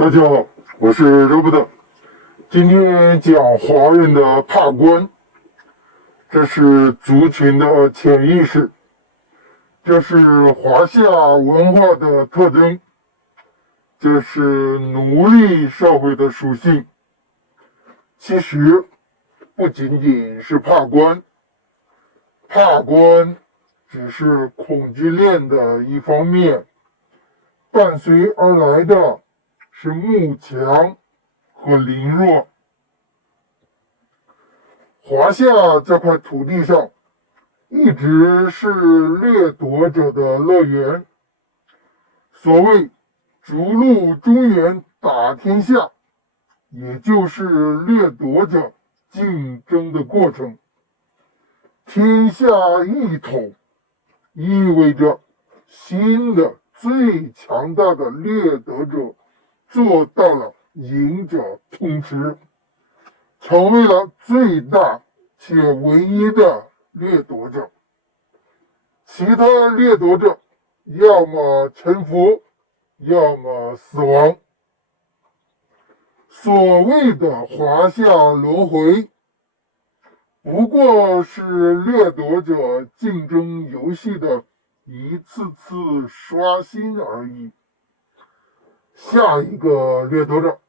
大家好，我是罗伯特。今天讲华人的怕官，这是族群的潜意识，这是华夏文化的特征，这是奴隶社会的属性。其实不仅仅是怕官，怕官只是恐惧链的一方面，伴随而来的是慕强和凌弱。华夏这块土地上一直是掠夺者的乐园。所谓逐鹿中原打天下，也就是掠夺者竞争的过程。天下一统意味着新的最强大的掠夺者做到了赢者通吃，成为了最大且唯一的掠夺者。其他掠夺者要么臣服，要么死亡。所谓的华夏轮回，不过是掠夺者竞争游戏的一次次刷新而已。下一个掠夺者，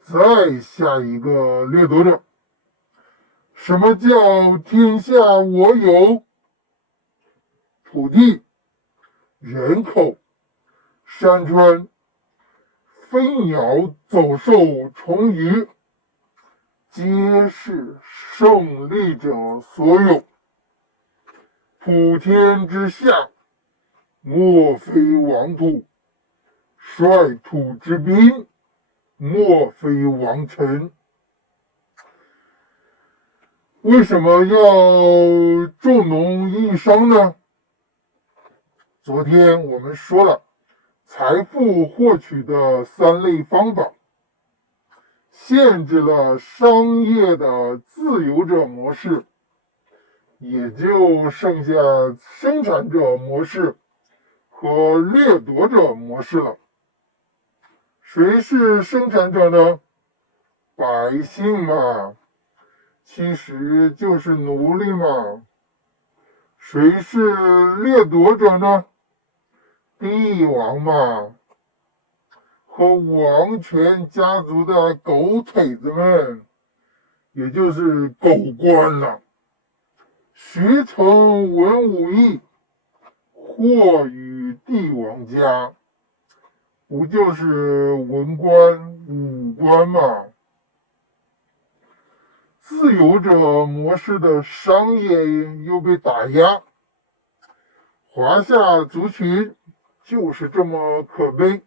再下一个掠夺者。什么叫天下我有？土地、人口、山川、飞鸟、走兽、虫鱼，皆是胜利者所有。普天之下，莫非王土；率土之滨，莫非王臣。为什么要重农抑商呢？昨天我们说了财富获取的三类方法，限制了商业的自由者模式，也就剩下生产者模式和掠夺者模式了。谁是生产者呢？百姓嘛，其实就是奴隶嘛。谁是掠夺者呢？帝王嘛，和王权家族的狗腿子们，也就是狗官了。学成文武艺，或与帝王家，不就是文官武官吗？自由者模式的商业又被打压，华夏族群就是这么可悲，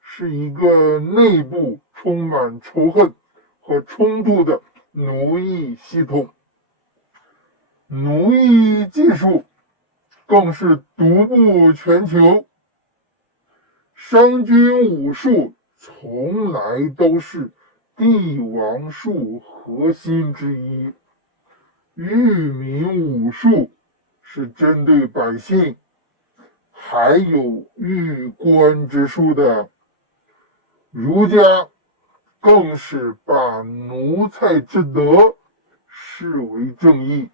是一个内部充满仇恨和冲突的奴役系统。奴役技术更是独步全球，商君武术从来都是帝王术核心之一，御民武术是针对百姓，还有御官之术的。儒家更是把奴才之德视为正义。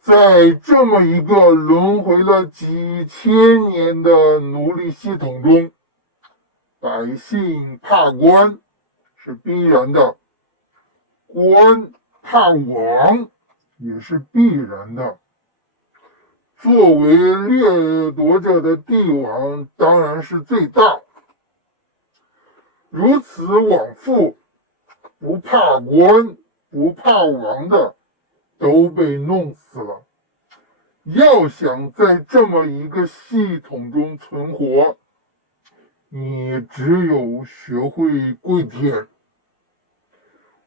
在这么一个轮回了几千年的奴隶系统中，百姓怕官是必然的，官怕王也是必然的。作为掠夺者的帝王当然是最大，如此往复，不怕官不怕王的都被弄死了。要想在这么一个系统中存活，你只有学会跪舔。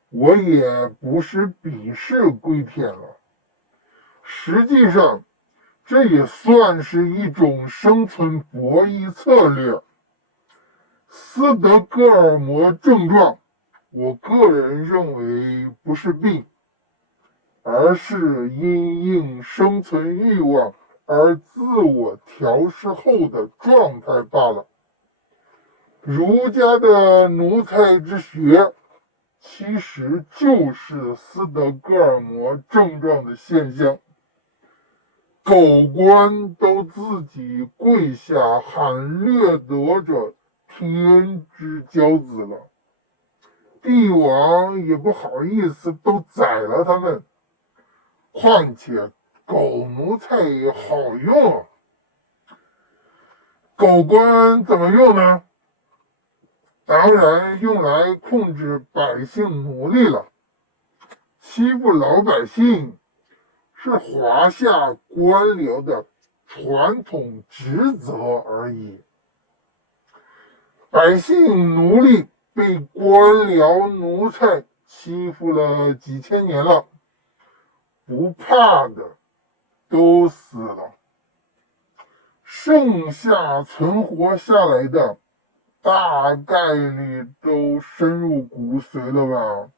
我也不是鄙视跪舔了，实际上这也算是一种生存博弈策略。斯德哥尔摩症状，我个人认为不是病，而是因应生存欲望而自我调试后的状态罢了。儒家的奴才之学，其实就是斯德哥尔摩症状的现象。狗官都自己跪下喊掠夺者天之骄子了，帝王也不好意思都宰了他们，况且狗奴才也好用啊。狗官怎么用呢？当然用来控制百姓奴隶了。欺负老百姓是华夏官僚的传统职责而已。百姓奴隶被官僚奴才欺负了几千年了，不怕的都死了，剩下存活下来的大概率都深入骨髓了吧。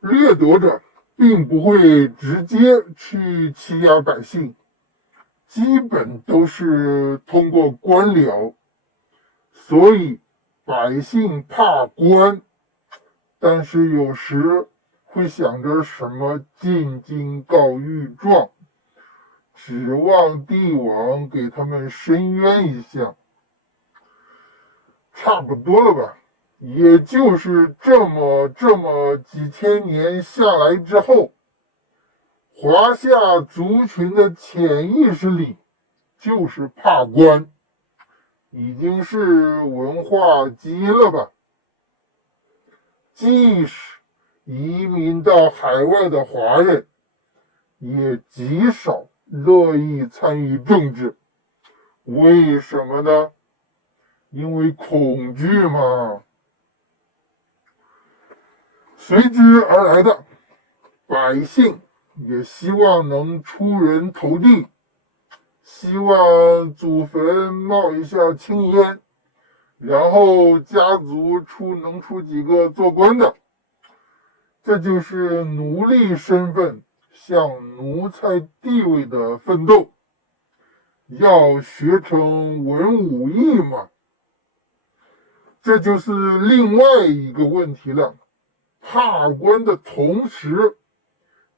掠夺者并不会直接去欺压百姓，基本都是通过官僚，所以百姓怕官，但是有时会想着什么进京告御状，指望帝王给他们伸冤一下。差不多了吧，也就是这么几千年下来之后，华夏族群的潜意识里就是怕官，已经是文化基因了吧。即使移民到海外的华人，也极少乐意参与政治。为什么呢？因为恐惧嘛。随之而来的百姓也希望能出人头地，希望祖坟冒一下青烟，然后家族能出几个做官的。这就是奴隶身份向奴才地位的奋斗。要学成文武艺嘛。这就是另外一个问题了，怕官的同时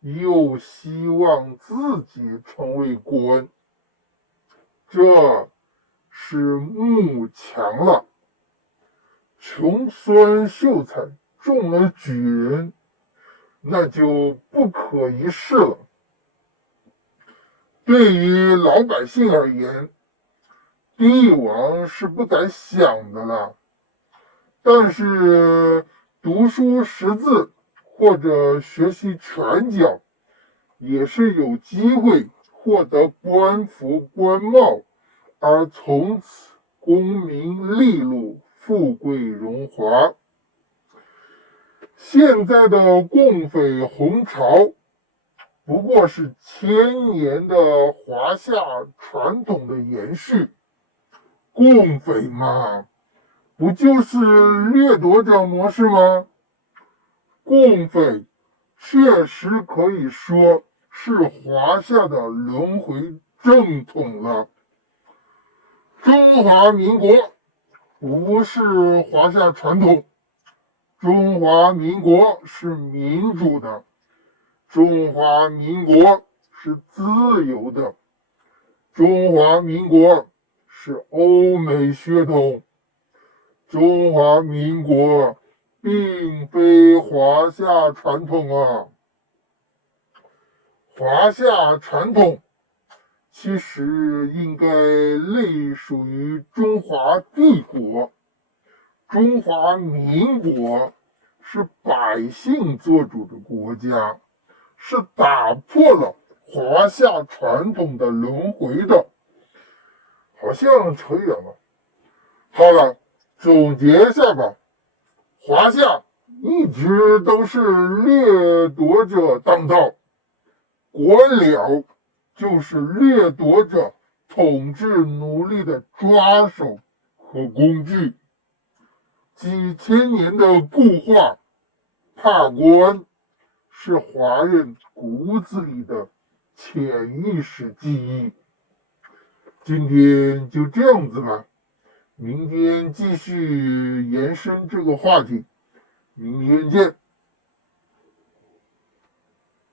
又希望自己成为官，这是慕强了。穷酸秀才中了举人，那就不可一世了。对于老百姓而言，帝王是不敢想的了。但是读书识字或者学习拳脚，也是有机会获得官服官帽，而从此功名利禄、富贵荣华。现在的共匪红潮，不过是千年的华夏传统的延续。共匪嘛，不就是掠夺者模式吗？共匪确实可以说是华夏的轮回正统了。中华民国不是华夏传统，中华民国是民主的，中华民国是自由的，中华民国是欧美血统。中华民国并非华夏传统啊。华夏传统其实应该类属于中华帝国，中华民国是百姓做主的国家，是打破了华夏传统的轮回的。好像扯远了。好了，总结一下吧，华夏一直都是掠夺者当道，官僚就是掠夺者统治奴隶的抓手和工具。几千年的固化，怕官是华人骨子里的潜意识记忆。今天就这样子吧。明天继续延伸这个话题，明天见。